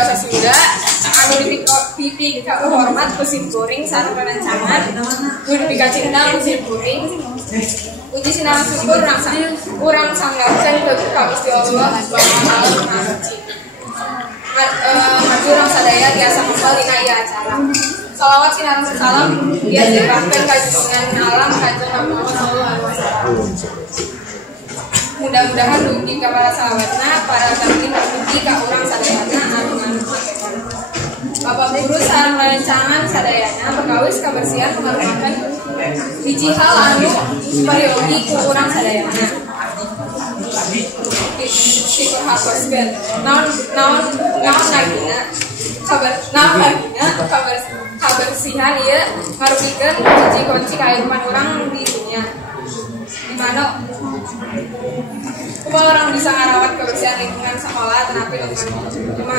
bahasa Sunda anu pipi ka hormat kusim goreng sareng rencangan mun pika cinta kusim goreng uji sinang syukur urang sanggacan ke Gusti Allah subhanahu wa maju orang sadaya biasa kembali dina ieu acara. Salawat sinar salam dia dirahkan kajian alam kajian Nabi Muhammad sallallahu alaihi wasallam. Mudah-mudahan dugi ka para salawatna, para tamin dugi ka urang sadayana anu nganukeun. Bapak Guru sareng rancangan sadayana pegawis kebersihan mengarumaken hiji hal anu pariogi ku urang sadayana. Syukur hapuskeun. Naon lagina kabersihan ieu ngarupikeun hiji kunci kahirupan urang di dunia. Di mana kumaha orang bisa ngarawat kebersihan lingkungan sekolah tetapi dengan